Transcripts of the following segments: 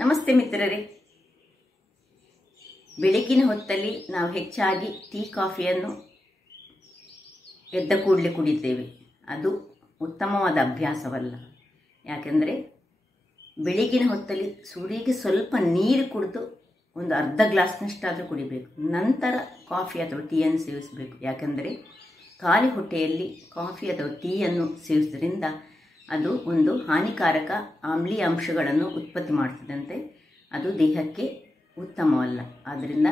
ನಮಸ್ತೆ ಮಿತ್ರರೇ. ಬೆಳಗಿನ ಹೊತ್ತಲ್ಲಿ ನಾವು ಹೆಚ್ಚಾಗಿ ಟೀ ಕಾಫಿಯನ್ನು ಎದ್ದ ಕೂಡಲೇ ಕುಡಿತೇವೆ. ಅದು ಉತ್ತಮವಾದ ಅಭ್ಯಾಸವಲ್ಲ. ಯಾಕೆಂದರೆ ಬೆಳಗಿನ ಹೊತ್ತಲ್ಲಿ ಸೂರ್ಯಗೆ ಸ್ವಲ್ಪ ನೀರು ಕುಡಿದು ಒಂದು ಅರ್ಧ ಗ್ಲಾಸ್ನಷ್ಟಾದರೂ ಕುಡಿಬೇಕು. ನಂತರ ಕಾಫಿ ಅಥವಾ ಟೀಯನ್ನು ಸೇವಿಸಬೇಕು. ಯಾಕೆಂದರೆ ಖಾಲಿ ಹೊಟ್ಟೆಯಲ್ಲಿ ಕಾಫಿ ಅಥವಾ ಟೀಯನ್ನು ಸೇವಿಸೋದ್ರಿಂದ ಅದು ಒಂದು ಹಾನಿಕಾರಕ ಆಮ್ಲೀಯ ಅಂಶಗಳನ್ನು ಉತ್ಪತ್ತಿ ಮಾಡ್ತದಂತೆ. ಅದು ದೇಹಕ್ಕೆ ಉತ್ತಮವಲ್ಲ. ಆದ್ದರಿಂದ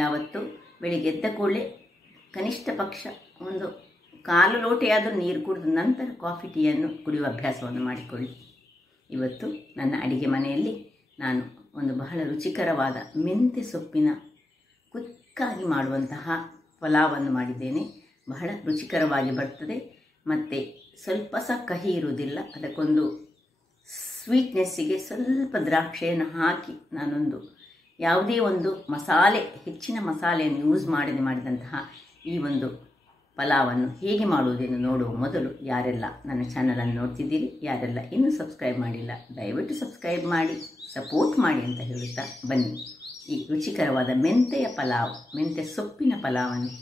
ಯಾವತ್ತೂ ಬೆಳಿಗ್ಗೆ ಎದ್ದ ಕೂಡಲೇ ಕನಿಷ್ಠ ಪಕ್ಷ ಒಂದು ಕಾಲು ಲೋಟೆಯಾದರೂ ನೀರು ಕುಡಿದ ನಂತರ ಕಾಫಿ ಟೀಯನ್ನು ಕುಡಿಯುವ ಅಭ್ಯಾಸವನ್ನು ಮಾಡಿಕೊಳ್ಳಿ. ಇವತ್ತು ನನ್ನ ಅಡಿಗೆ ಮನೆಯಲ್ಲಿ ನಾನು ಒಂದು ಬಹಳ ರುಚಿಕರವಾದ ಮೆಂತ್ಯ ಸೊಪ್ಪಿನ ಕುಕ್ಕಾಗಿ ಮಾಡುವಂತಹ ಪಲಾವನ್ನು ಮಾಡಿದ್ದೇನೆ. ಬಹಳ ರುಚಿಕರವಾಗಿ ಬರ್ತದೆ ಮತ್ತು ಸ್ವಲ್ಪ ಸಹ ಕಹಿ ಇರುವುದಿಲ್ಲ. ಅದಕ್ಕೊಂದು ಸ್ವೀಟ್ನೆಸ್ಸಿಗೆ ಸ್ವಲ್ಪ ದ್ರಾಕ್ಷಿಯನ್ನು ಹಾಕಿ ನಾನೊಂದು ಯಾವುದೇ ಒಂದು ಮಸಾಲೆ ಹೆಚ್ಚಿನ ಮಸಾಲೆಯನ್ನು ಯೂಸ್ ಮಾಡಿದಂತಹ ಈ ಒಂದು ಪಲಾವನ್ನು ಹೇಗೆ ಮಾಡುವುದೆಂದು ನೋಡುವ ಮೊದಲು ಯಾರೆಲ್ಲ ನನ್ನ ಚಾನಲನ್ನು ನೋಡ್ತಿದ್ದೀರಿ, ಯಾರೆಲ್ಲ ಇನ್ನೂ ಸಬ್ಸ್ಕ್ರೈಬ್ ಮಾಡಿಲ್ಲ, ದಯವಿಟ್ಟು ಸಬ್ಸ್ಕ್ರೈಬ್ ಮಾಡಿ ಸಪೋರ್ಟ್ ಮಾಡಿ ಅಂತ ಹೇಳುತ್ತಾ ಬನ್ನಿ ಈ ರುಚಿಕರವಾದ ಮೆಂತ್ಯ ಸೊಪ್ಪಿನ ಪಲಾವನ್ನು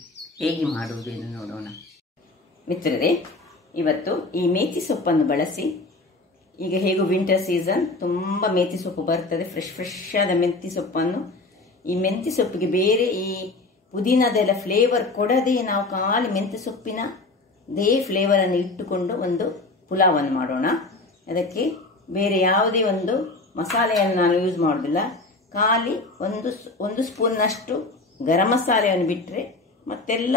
ಹೇಗೆ ಮಾಡುವುದೆಂದು ನೋಡೋಣ. ಮಿತ್ರರೇ, ಇವತ್ತು ಈ ಮೇಥಿ ಸೊಪ್ಪನ್ನು ಬಳಸಿ, ಈಗ ಹೇಗೂ ವಿಂಟರ್ ಸೀಸನ್, ತುಂಬ ಮೇಥಿ ಸೊಪ್ಪು ಬರ್ತದೆ, ಫ್ರೆಶ್ ಆದ ಮೆಂತಿ ಸೊಪ್ಪನ್ನು, ಈ ಮೆಂತಿ ಸೊಪ್ಪಿಗೆ ಬೇರೆ ಈ ಪುದೀನದೆಲ್ಲ ಫ್ಲೇವರ್ ಕೊಡದೆ ನಾವು ಖಾಲಿ ಮೆಂತ್ಯ ಸೊಪ್ಪಿನದೇ ಫ್ಲೇವರನ್ನು ಇಟ್ಟುಕೊಂಡು ಒಂದು ಪುಲಾವನ್ನು ಮಾಡೋಣ. ಅದಕ್ಕೆ ಬೇರೆ ಯಾವುದೇ ಒಂದು ಮಸಾಲೆಯನ್ನು ನಾನು ಯೂಸ್ ಮಾಡೋದಿಲ್ಲ. ಖಾಲಿ ಒಂದು ಸ್ಪೂನ್ನಷ್ಟು ಗರಂ ಮಸಾಲೆಯನ್ನು ಬಿಟ್ಟರೆ ಮತ್ತೆಲ್ಲ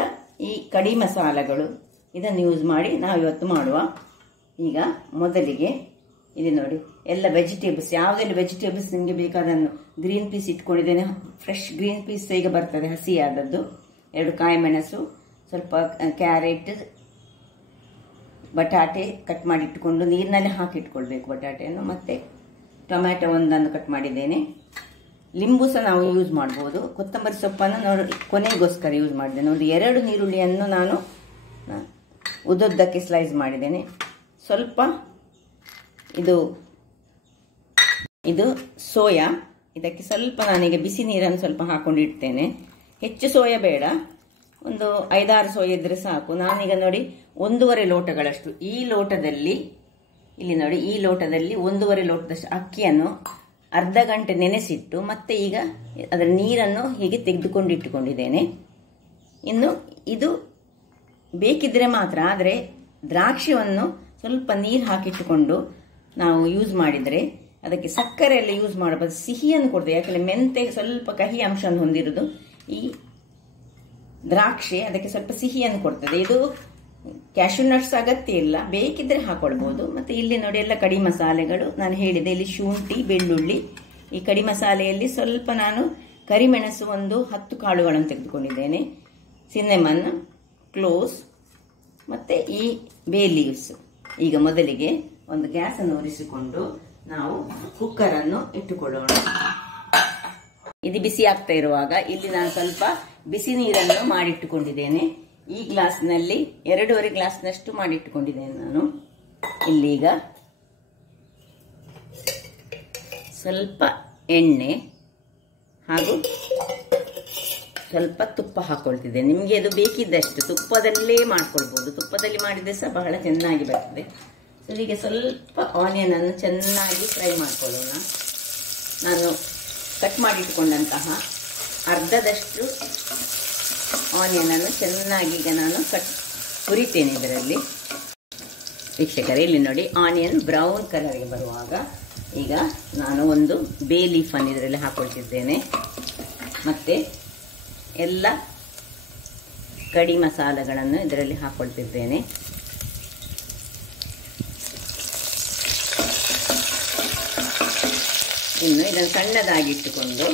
ಈ ಕಡಿ ಮಸಾಲೆಗಳು ಇದನ್ನು ಯೂಸ್ ಮಾಡಿ ನಾವು ಇವತ್ತು ಮಾಡುವ. ಈಗ ಮೊದಲಿಗೆ ಇಲ್ಲಿ ನೋಡಿ, ಎಲ್ಲ ವೆಜಿಟೇಬಲ್ಸ್, ಯಾವುದೆಲ್ಲ ವೆಜಿಟೇಬಲ್ಸ್ ನಿಮಗೆ ಬೇಕಾದನ್ನು, ಗ್ರೀನ್ ಪೀಸ್ ಇಟ್ಕೊಂಡಿದ್ದೇನೆ, ಫ್ರೆಶ್ ಗ್ರೀನ್ ಪೀಸ್ ಈಗ ಬರ್ತದೆ ಹಸಿಯಾದದ್ದು, 2 ಕಾಯಿ ಮೆಣಸು, ಸ್ವಲ್ಪ ಕ್ಯಾರೆಟ್, ಬಟಾಟೆ ಕಟ್ ಮಾಡಿ ಇಟ್ಟುಕೊಂಡು ನೀರಿನಲ್ಲಿ ಹಾಕಿ ಇಟ್ಕೊಳ್ಬೇಕು ಬಟಾಟೆಯನ್ನು, ಮತ್ತು ಟೊಮ್ಯಾಟೊ ಒಂದನ್ನು ಕಟ್ ಮಾಡಿದ್ದೇನೆ. ಲಿಂಬು ಸಹ ನಾವು ಯೂಸ್ ಮಾಡ್ಬೋದು. ಕೊತ್ತಂಬರಿ ಸೊಪ್ಪನ್ನು ನೋಡಿ ಕೊನೆಗೋಸ್ಕರ ಯೂಸ್ ಮಾಡಿದ್ದೇನೆ. ಒಂದು 2 ಈರುಳ್ಳಿಯನ್ನು ನಾನು ಉದ್ದುದ್ದಕ್ಕೆ ಸ್ಲೈಸ್ ಮಾಡಿದ್ದೇನೆ. ಸ್ವಲ್ಪ ಇದು ಸೋಯಾ, ಇದಕ್ಕೆ ಸ್ವಲ್ಪ ನಾನೀಗ ಬಿಸಿ ನೀರನ್ನು ಸ್ವಲ್ಪ ಹಾಕೊಂಡು ಇಡ್ತೇನೆ. ಹೆಚ್ಚು ಸೋಯಾ ಬೇಡ, ಒಂದು 5-6 ಸೋಯಾ ಇದ್ರೆ ಸಾಕು. ನಾನೀಗ ನೋಡಿ 1.5 ಲೋಟಗಳಷ್ಟು ಈ ಲೋಟದಲ್ಲಿ, ಇಲ್ಲಿ ನೋಡಿ ಈ ಲೋಟದಲ್ಲಿ 1.5 ಲೋಟದಷ್ಟು ಅಕ್ಕಿಯನ್ನು ಅರ್ಧ ಗಂಟೆ ನೆನೆಸಿಟ್ಟು ಮತ್ತೆ ಈಗ ಅದರ ನೀರನ್ನು ಹೀಗೆ ತೆಗೆದುಕೊಂಡು ಇಟ್ಟುಕೊಂಡಿದ್ದೇನೆ. ಇನ್ನು ಇದು ಬೇಕಿದ್ರೆ ಮಾತ್ರ, ಆದರೆ ದ್ರಾಕ್ಷಿಯನ್ನು ಸ್ವಲ್ಪ ನೀರು ಹಾಕಿಟ್ಟುಕೊಂಡು ನಾವು ಯೂಸ್ ಮಾಡಿದರೆ ಅದಕ್ಕೆ ಸಕ್ಕರೆ ಎಲ್ಲ ಯೂಸ್ ಮಾಡಬಹುದು, ಸಿಹಿಯನ್ನು ಕೊಡ್ತದೆ. ಯಾಕಂದರೆ ಮೆಂತೆಗೆ ಸ್ವಲ್ಪ ಕಹಿ ಅಂಶವನ್ನು ಹೊಂದಿರುವುದು ಈ ದ್ರಾಕ್ಷಿ, ಅದಕ್ಕೆ ಸ್ವಲ್ಪ ಸಿಹಿಯನ್ನು ಕೊಡ್ತದೆ. ಇದು ಕ್ಯಾಶ್ಯೂ ನಟ್ಸ್ ಅಗತ್ಯ ಇಲ್ಲ, ಬೇಕಿದ್ರೆ ಹಾಕೊಳ್ಬಹುದು. ಮತ್ತು ಇಲ್ಲಿ ನೋಡಿ ಎಲ್ಲ ಕಡಿ ಮಸಾಲೆಗಳು ನಾನು ಹೇಳಿದೆ. ಇಲ್ಲಿ ಶುಂಠಿ, ಬೆಳ್ಳುಳ್ಳಿ, ಈ ಕಡಿ ಮಸಾಲೆಯಲ್ಲಿ ಸ್ವಲ್ಪ ನಾನು ಕರಿಮೆಣಸು ಒಂದು 10 ಕಾಳುಗಳನ್ನು ತೆಗೆದುಕೊಂಡಿದ್ದೇನೆ, ಸಿನ್ನೆಮನ್, ಕ್ಲೋವ್ಸ್ ಮತ್ತು ಈ ಬೇ ಲೀವ್ಸ್. ಈಗ ಮೊದಲಿಗೆ ಒಂದು ಗ್ಯಾಸನ್ನು ಉರಿಸಿಕೊಂಡು ನಾವು ಕುಕ್ಕರನ್ನು ಇಟ್ಟುಕೊಳ್ಳೋಣ. ಇದು ಬಿಸಿ ಆಗ್ತಾ ಇರುವಾಗ ಇಲ್ಲಿ ನಾನು ಸ್ವಲ್ಪ ಬಿಸಿ ನೀರನ್ನು ಮಾಡಿಟ್ಟುಕೊಂಡಿದ್ದೇನೆ. ಈ ಗ್ಲಾಸ್ನಲ್ಲಿ 2.5 ಗ್ಲಾಸ್ನಷ್ಟು ಮಾಡಿಟ್ಟುಕೊಂಡಿದ್ದೇನೆ ನಾನು. ಇಲ್ಲೀಗ ಸ್ವಲ್ಪ ಎಣ್ಣೆ ಹಾಗೂ ಸ್ವಲ್ಪ ತುಪ್ಪ ಹಾಕೊಳ್ತಿದ್ದೇನೆ. ನಿಮಗೆ ಅದು ಬೇಕಿದ್ದಷ್ಟು ತುಪ್ಪದಲ್ಲೇ ಮಾಡ್ಕೊಳ್ಬಹುದು. ತುಪ್ಪದಲ್ಲಿ ಮಾಡಿದ್ರೆ ಸಹ ಬಹಳ ಚೆನ್ನಾಗಿ ಬರ್ತದೆ. ಹೀಗೆ ಸ್ವಲ್ಪ ಆನಿಯನ್ ಅನ್ನು ಚೆನ್ನಾಗಿ ಫ್ರೈ ಮಾಡ್ಕೊಳ್ಳೋಣ. ನಾನು ಕಟ್ ಮಾಡಿಟ್ಕೊಂಡಂತಹ ಅರ್ಧದಷ್ಟು ಆನಿಯನ್ ಅನ್ನು ಚೆನ್ನಾಗಿ ಈಗ ನಾನು ಹುರಿತೇನೆ ಇದರಲ್ಲಿ. ವೀಕ್ಷಕರೇ, ಇಲ್ಲಿ ನೋಡಿ ಆನಿಯನ್ ಬ್ರೌನ್ ಕಲರ್ಗೆ ಬರುವಾಗ ಈಗ ನಾನು ಒಂದು ಬೇ ಲೀಫನ್ನು ಇದರಲ್ಲಿ ಹಾಕೊಳ್ತಿದ್ದೇನೆ. ಮತ್ತೆ ಎಲ್ಲ ಕಡಿ ಮಸಾಲೆಗಳನ್ನು ಇದರಲ್ಲಿ ಹಾಕೊಳ್ತಿದ್ದೇನೆ. ಇನ್ನು ಇದನ್ನು ಸಣ್ಣದಾಗಿ ಇಟ್ಟುಕೊಂಡು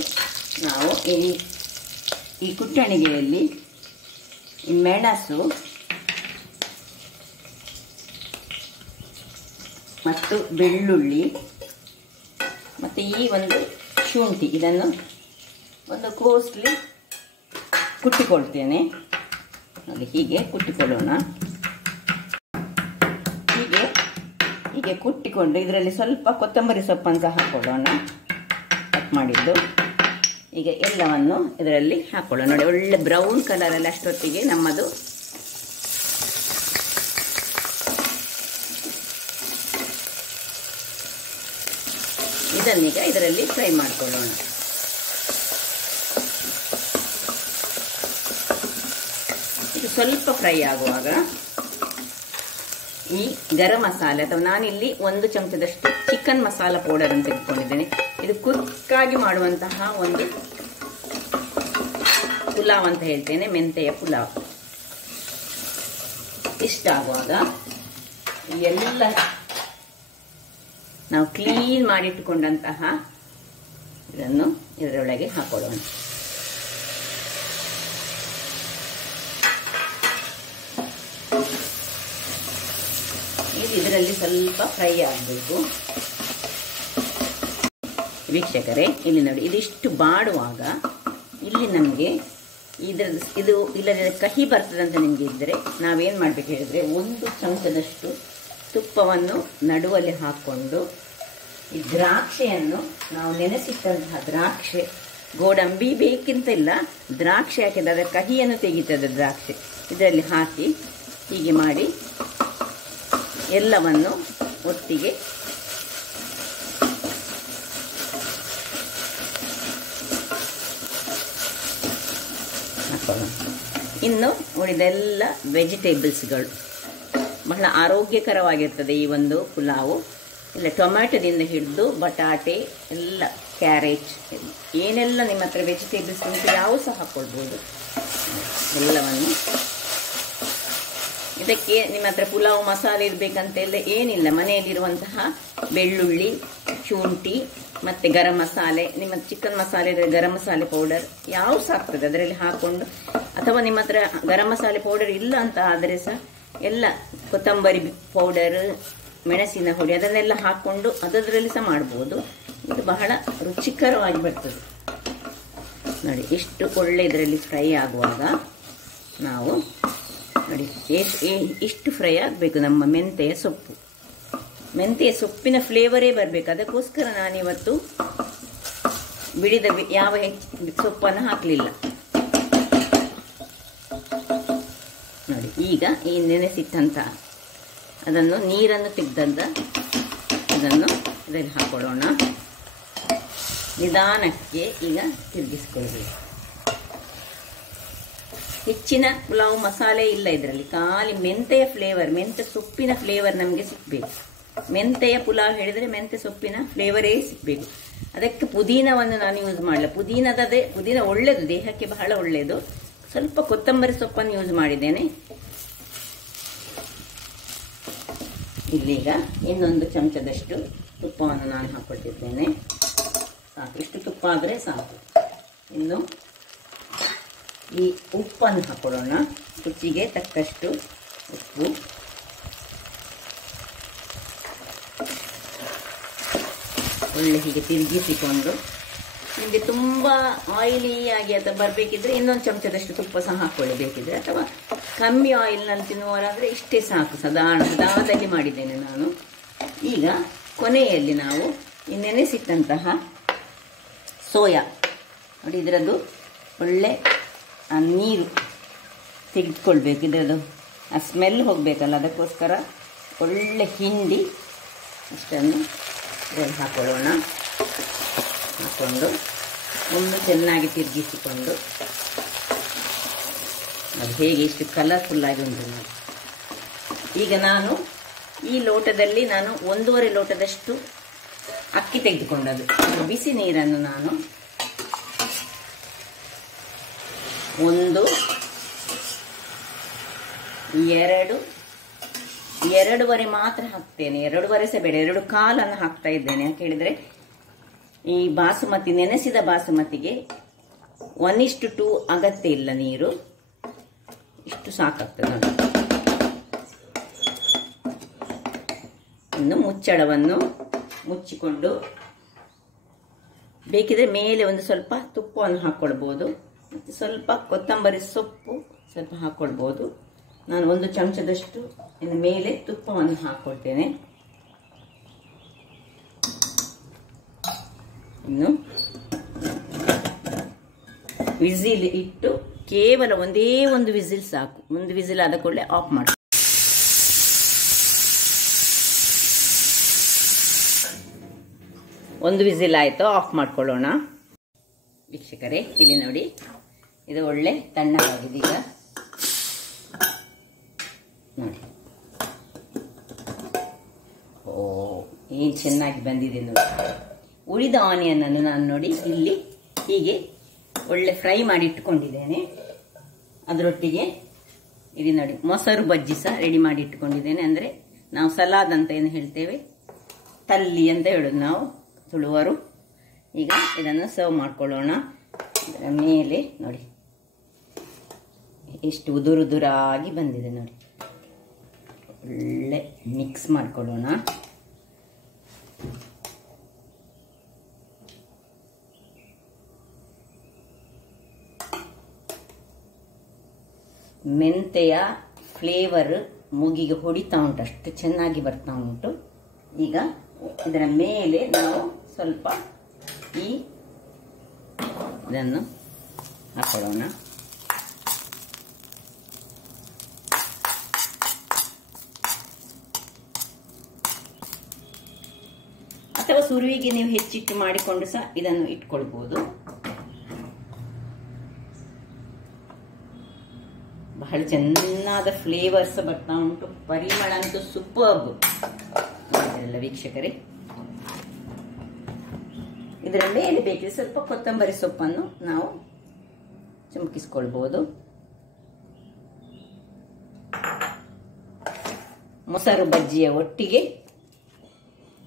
ನಾವು ಈ ಕುಟ್ಟಣಿಗೆಯಲ್ಲಿ ಈ ಮೆಣಸು ಮತ್ತು ಬೆಳ್ಳುಳ್ಳಿ ಮತ್ತು ಈ ಒಂದು ಶುಂಠಿ ಇದನ್ನು ಒಂದು ಕೋಸ್ಟ್ಲಿ ಕುಟ್ಟಿಕೊಳ್ತೇನೆ. ನೋಡಿ, ಹೀಗೆ ಕುಟ್ಟಿಕೊಳ್ಳೋಣ. ಹೀಗೆ ಕುಟ್ಟಿಕೊಂಡು ಇದರಲ್ಲಿ ಸ್ವಲ್ಪ ಕೊತ್ತಂಬರಿ ಸೊಪ್ಪನ್ನು ಸಹ ಹಾಕೊಳ್ಳೋಣ. ಕಟ್ ಮಾಡಿದ್ದು. ಈಗ ಎಲ್ಲವನ್ನು ಇದರಲ್ಲಿ ಹಾಕೊಳ್ಳೋಣ. ನೋಡಿ, ಒಳ್ಳೆ ಬ್ರೌನ್ ಕಲರಲ್ಲಿ ಅಷ್ಟೊತ್ತಿಗೆ ನಮ್ಮದು ಇದನ್ನೀಗ ಇದರಲ್ಲಿ ಫ್ರೈ ಮಾಡಿಕೊಳ್ಳೋಣ. ಇದು ಸ್ವಲ್ಪ ಫ್ರೈ ಆಗುವಾಗ ಈ ಗರಂ ಮಸಾಲೆ ಅಥವಾ ನಾನಿಲ್ಲಿ 1 ಚಮಚದಷ್ಟು ಚಿಕನ್ ಮಸಾಲ ಪೌಡರ್ ಅಂತ ತೆಗೆದುಕೊಂಡಿದ್ದೇನೆ. ಇದು ಕುಕ್ಕಾಗಿ ಮಾಡುವಂತಹ ಒಂದು ಪುಲಾವ್ ಅಂತ ಹೇಳ್ತೇನೆ, ಮೆಂತೆಯ ಪುಲಾವ್. ಇಷ್ಟ ಆಗುವಾಗ ಎಲ್ಲ ನಾವು ಕ್ಲೀನ್ ಮಾಡಿಟ್ಟುಕೊಂಡಂತಹ ಇದನ್ನು ಇದರೊಳಗೆ ಹಾಕೊಳ್ಳೋಣ. ಇದರಲ್ಲಿ ಸ್ವಲ್ಪ ಫ್ರೈ ಆಗಬೇಕು. ವೀಕ್ಷಕರೇ, ಇಲ್ಲಿ ನೋಡಿ, ಇದಿಷ್ಟು ಬಾಡುವಾಗ ಇಲ್ಲಿ ನಮಗೆ ಇದು ಇಲ್ಲದೆ ಕಹಿ ಬರ್ತದೆ ಅಂತ ನಿಮಗೆ ಇದ್ದರೆ ನಾವೇನು ಮಾಡಬೇಕು ಹೇಳಿದರೆ, 1 ಚಮಚದಷ್ಟು ತುಪ್ಪವನ್ನು ನಡುವಲ್ಲಿ ಹಾಕ್ಕೊಂಡು ಈ ದ್ರಾಕ್ಷಿಯನ್ನು, ನಾವು ನೆನೆಸಿಟ್ಟಂತಹ ದ್ರಾಕ್ಷಿ, ಗೋಡಂಬಿ ಬೇಕಿಂತ ಇಲ್ಲ, ದ್ರಾಕ್ಷಿ ಹಾಕಿದ್ರೆ ಅದರ ಕಹಿಯನ್ನು ತೆಗೀತದೆ ದ್ರಾಕ್ಷಿ, ಇದರಲ್ಲಿ ಹಾಕಿ ಹೀಗೆ ಮಾಡಿ ಎಲ್ಲವನ್ನು ಒಟ್ಟಿಗೆ ಹಾಕೊಳ್ಳೋಣ. ಇನ್ನು ಉಳಿದೆಲ್ಲ ವೆಜಿಟೇಬಲ್ಸ್ಗಳು ಬಹಳ ಆರೋಗ್ಯಕರವಾಗಿರ್ತದೆ ಈ ಒಂದು ಪುಲಾವು. ಇಲ್ಲ, ಟೊಮ್ಯಾಟೊದಿಂದ ಹಿಡಿದು ಬಟಾಟೆ ಎಲ್ಲ, ಕ್ಯಾರೆಟ್, ಏನೆಲ್ಲ ನಿಮ್ಮ ಹತ್ರ ವೆಜಿಟೇಬಲ್ಸ್ ಉಂಟು ಯಾವ ಸಹ ಹಾಕ್ಕೊಳ್ಬೋದು ಎಲ್ಲವನ್ನು. ಇದಕ್ಕೆ ನಿಮ್ಮ ಹತ್ರ ಪುಲಾವ್ ಮಸಾಲೆ ಇರಬೇಕಂತೆಲ್ಲ ಏನಿಲ್ಲ, ಮನೆಯಲ್ಲಿರುವಂತಹ ಬೆಳ್ಳುಳ್ಳಿ, ಶುಂಠಿ ಮತ್ತು ಗರಂ ಮಸಾಲೆ, ನಿಮ್ಮ ಚಿಕನ್ ಮಸಾಲೆ ಇದ್ದರೆ ಗರಂ ಮಸಾಲೆ ಪೌಡರ್ ಯಾವ ಸಹ ಆಗ್ತದೆ ಅದರಲ್ಲಿ ಹಾಕ್ಕೊಂಡು, ಅಥವಾ ನಿಮ್ಮ ಹತ್ರ ಗರಂ ಮಸಾಲೆ ಪೌಡರ್ ಇಲ್ಲ ಅಂತ ಆದರೆ ಸಹ ಎಲ್ಲ ಕೊತ್ತಂಬರಿ ಪೌಡರ್, ಮೆಣಸಿನ ಹುಡಿ ಅದನ್ನೆಲ್ಲ ಹಾಕ್ಕೊಂಡು ಅದರಲ್ಲಿ ಸಹ ಮಾಡ್ಬೋದು. ಇದು ಬಹಳ ರುಚಿಕರವಾಗಿ ಬರ್ತದೆ. ನೋಡಿ, ಇಷ್ಟು ಒಳ್ಳೆ ಇದರಲ್ಲಿ ಫ್ರೈ ಆಗುವಾಗ ನಾವು ನೋಡಿ ಇಷ್ಟು ಫ್ರೈ ಆಗಬೇಕು ನಮ್ಮ ಮೆಂತೆಯ ಸೊಪ್ಪು. ಮೆಂತೆಯ ಸೊಪ್ಪಿನ ಫ್ಲೇವರೇ ಬರಬೇಕು. ಅದಕ್ಕೋಸ್ಕರ ನಾನಿವತ್ತು ಬಿಡಿದ ಯಾವ ಸೊಪ್ಪನ್ನು ಹಾಕಲಿಲ್ಲ. ನೋಡಿ, ಈಗ ಈ ನೆನೆಸಿಟ್ಟಂತ ಅದನ್ನು ನೀರನ್ನು ತೆಗೆದಂತ ಅದನ್ನು ಇದರಲ್ಲಿ ಹಾಕೊಳ್ಳೋಣ. ನಿಧಾನಕ್ಕೆ ಈಗ ತಿರುಗಿಸ್ಕೊಳ್ಬೇಕು. ಹೆಚ್ಚಿನ ಪುಲಾವ್ ಮಸಾಲೆ ಇಲ್ಲ ಇದರಲ್ಲಿ, ಖಾಲಿ ಮೆಂತೆಯ ಫ್ಲೇವರ್, ಮೆಂತೆ ಸೊಪ್ಪಿನ ಫ್ಲೇವರ್ ನಮಗೆ ಸಿಗಬೇಕು. ಮೆಂತೆಯ ಪುಲಾವ್ ಹೇಳಿದರೆ ಮೆಂತೆ ಸೊಪ್ಪಿನ ಫ್ಲೇವರೇ ಸಿಗಬೇಕು. ಅದಕ್ಕೆ ಪುದೀನವನ್ನು ನಾನು ಯೂಸ್ ಮಾಡಲ್ಲ. ಪುದೀನ ಒಳ್ಳೆಯದು, ದೇಹಕ್ಕೆ ಬಹಳ ಒಳ್ಳೆಯದು. ಸ್ವಲ್ಪ ಕೊತ್ತಂಬರಿ ಸೊಪ್ಪನ್ನು ಯೂಸ್ ಮಾಡಿದ್ದೇನೆ. ಇಲ್ಲೀಗ 1 ಚಮಚದಷ್ಟು ತುಪ್ಪವನ್ನು ನಾನು ಹಾಕೊಳ್ತಿದ್ದೇನೆ. ಸಾಕು, ಇಷ್ಟು ತುಪ್ಪ ಆದರೆ ಸಾಕು. ಇನ್ನು ಈ ಉಪ್ಪನ್ನು ಹಾಕೊಳ್ಳೋಣ, ರುಚಿಗೆ ತಕ್ಕಷ್ಟು ಉಪ್ಪು. ಒಳ್ಳೆ ಹೀಗೆ ತಿರುಗಿಸಿಕೊಂಡು, ನಿಮಗೆ ತುಂಬ ಆಯಿಲಿ ಆಗಿ ಅಥವಾ ಬರಬೇಕಿದ್ರೆ 1 ಚಮಚದಷ್ಟು ತುಪ್ಪ ಸಹ ಹಾಕ್ಕೊಳ್ಳಿ ಬೇಕಿದ್ರೆ, ಅಥವಾ ಕಮ್ಮಿ ಆಯಿಲ್ನಲ್ಲಿ ತಿನ್ನುವರಾದರೆ ಇಷ್ಟೇ ಸಾಕು. ಸದಾದಲ್ಲಿ ಮಾಡಿದ್ದೇನೆ ನಾನು. ಈಗ ಕೊನೆಯಲ್ಲಿ ನಾವು ಈ ನೆನೆಸಿಟ್ಟಂತಹ ಸೋಯಾ ನೋಡಿ, ಇದರದ್ದು ಒಳ್ಳೆ ಆ ನೀರು ತೆಗೆದುಕೊಳ್ಬೇಕು. ಇದರದ್ದು ಆ ಸ್ಮೆಲ್ ಹೋಗಬೇಕಲ್ಲ, ಅದಕ್ಕೋಸ್ಕರ ಒಳ್ಳೆ ಹಿಂಡಿ ಇಷ್ಟನ್ನು ಇದರಲ್ಲಿ ಹಾಕೊಳ್ಳೋಣ. ಹಾಕ್ಕೊಂಡು ಒಂದು ಚೆನ್ನಾಗಿ ತಿರುಗಿಸಿಕೊಂಡು, ಅದು ಹೇಗೆ ಇಷ್ಟು ಕಲರ್ಫುಲ್ಲಾಗಿ ಉಂಟು ನೋಡಿ. ಈಗ ನಾನು ಈ ಲೋಟದಲ್ಲಿ 1.5 ಲೋಟದಷ್ಟು ಅಕ್ಕಿ ತೆಗೆದುಕೊಂಡದ್ದು. ಬಿಸಿ ನೀರನ್ನು ನಾನು 1, 2, 2.5 ಮಾತ್ರ ಹಾಕ್ತೇನೆ. 2.5 ಸಹ ಬೇಡ, 2.25 ಹಾಕ್ತಾ ಇದ್ದೇನೆ. ಯಾಕೆ ಹೇಳಿದ್ರೆ ಈ ಬಾಸುಮತಿ, ನೆನೆಸಿದ ಬಾಸುಮತಿಗೆ 1:2 ಅಗತ್ಯ ಇಲ್ಲ ನೀರು, ಇಷ್ಟು ಸಾಕಾಗ್ತದೆ ನೋಡಿ. ಇನ್ನು ಮುಚ್ಚಳವನ್ನು ಮುಚ್ಚಿಕೊಂಡು ಬೇಕಿದ್ರೆ ಮೇಲೆ ಒಂದು ಸ್ವಲ್ಪ ತುಪ್ಪವನ್ನು ಹಾಕ್ಕೊಳ್ಬೋದು, ಮತ್ತು ಸ್ವಲ್ಪ ಕೊತ್ತಂಬರಿ ಸೊಪ್ಪು ಸ್ವಲ್ಪ ಹಾಕ್ಕೊಳ್ಬೋದು. ನಾನು 1 ಚಮಚದಷ್ಟು ಇನ್ನು ಮೇಲೆ ತುಪ್ಪವನ್ನು ಹಾಕ್ಕೊಳ್ತೇನೆ. ಇನ್ನು ವಿಸಿಲ್ ಇಟ್ಟು ಕೇವಲ ಒಂದೇ ಒಂದು ವಿಸಿಲ್ ಸಾಕು. ಒಂದು ವಿಸಿಲ್ ಆದ ಕೂಡಲೇ ಆಫ್ ಮಾಡಿ. ಒಂದು ವಿಸಿಲ್ ಆಯಿತು, ಆಫ್ ಮಾಡ್ಕೊಳ್ಳೋಣ. ವೀಕ್ಷಕರೇ, ಇಲ್ಲಿ ನೋಡಿ, ಇದು ಒಳ್ಳೆ ತಣ್ಣಗಾಗಿದೆ. ಈಗ ನೋಡಿ, ಓ ಏನು ಚೆನ್ನಾಗಿ ಬಂದಿದೆ ನೋಡಿ. ಉಳಿದ ಆನಿಯನ್ ಅನ್ನು ನಾನು ನೋಡಿ ಇಲ್ಲಿ ಹೀಗೆ ಒಳ್ಳೆ ಫ್ರೈ ಮಾಡಿ ಇಟ್ಕೊಂಡಿದ್ದೇನೆ. ಅದರೊಟ್ಟಿಗೆ ಇಲ್ಲಿ ನೋಡಿ ಮೊಸರು ಬಜ್ಜಿ ಸಹ ರೆಡಿ ಮಾಡಿ ಇಟ್ಕೊಂಡಿದ್ದೇನೆ. ಅಂದರೆ ನಾವು ಸಲಾದ್ ಅಂತ ಏನು ಹೇಳ್ತೇವೆ, ತಲ್ಲಿ ಅಂತ ಹೇಳೋದು ನಾವು ತುಳುವರು. ಈಗ ಇದನ್ನು ಸರ್ವ್ ಮಾಡ್ಕೊಳ್ಳೋಣ. ಇದರ ಮೇಲೆ ನೋಡಿ ಎಷ್ಟು ಉದುರುದುರಾಗಿ ಬಂದಿದೆ ನೋಡಿ. ಒಳ್ಳೆ ಮಿಕ್ಸ್ ಮಾಡ್ಕೊಳ್ಳೋಣ. ಮೆಂತೆಯ ಫ್ಲೇವರ್ ಮೂಗಿಗೆ ಹೊಡಿತಾ ಉಂಟು, ಅಷ್ಟು ಚೆನ್ನಾಗಿ ಬರ್ತಾ ಉಂಟು. ಈಗ ಇದರ ಮೇಲೆ ನಾವು ಸ್ವಲ್ಪ ಇದನ್ನು ಹಾಕೊಳ್ಳೋಣ. ಅಥವಾ ಸುರುವಿಗೆ ನೀವು ಹೆಚ್ಚಿಟ್ಟು ಮಾಡಿಕೊಂಡು ಸಹ ಇದನ್ನು ಇಟ್ಕೊಳ್ಬಹುದು. ಬಹಳ ಚೆನ್ನಾದ ಫ್ಲೇವರ್ಸ್ ಬರ್ತಾ ಉಂಟು. ಪರಿಮಳ ಅಂತೂ ಸೂಪರ್ಬ್ ಎಲ್ಲ ವೀಕ್ಷಕರೇ. ಇದರ ಮೇಲೆ ಬೇಕಿದ್ರೆ ಸ್ವಲ್ಪ ಕೊತ್ತಂಬರಿ ಸೊಪ್ಪನ್ನು ನಾವು ಚುಮಕಿಸ್ಕೊಳ್ಬಹುದು. ಮೊಸರು ಬಜ್ಜಿಯ ಒಟ್ಟಿಗೆ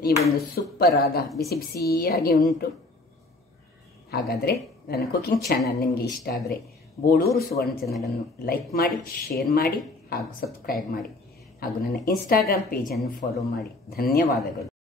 ಈ ಒಂದು ಸೂಪರ್ ಆದ ಬಿಸಿ ಬಿಸಿಯಾಗಿ ಉಂಟು. ಹಾಗಾದರೆ ನನ್ನ ಕುಕಿಂಗ್ ಚಾನಲ್ ನಿಮಗೆ ಇಷ್ಟ ಆದರೆ ಬೋಳೂರು ಸುವರ್ಣ ಚಾನಲನ್ನು ಲೈಕ್ ಮಾಡಿ, ಶೇರ್ ಮಾಡಿ ಹಾಗೂ ಸಬ್ಸ್ಕ್ರೈಬ್ ಮಾಡಿ ಹಾಗೂ ನನ್ನ ಇನ್ಸ್ಟಾಗ್ರಾಮ್ ಪೇಜನ್ನು ಫಾಲೋ ಮಾಡಿ. ಧನ್ಯವಾದಗಳು.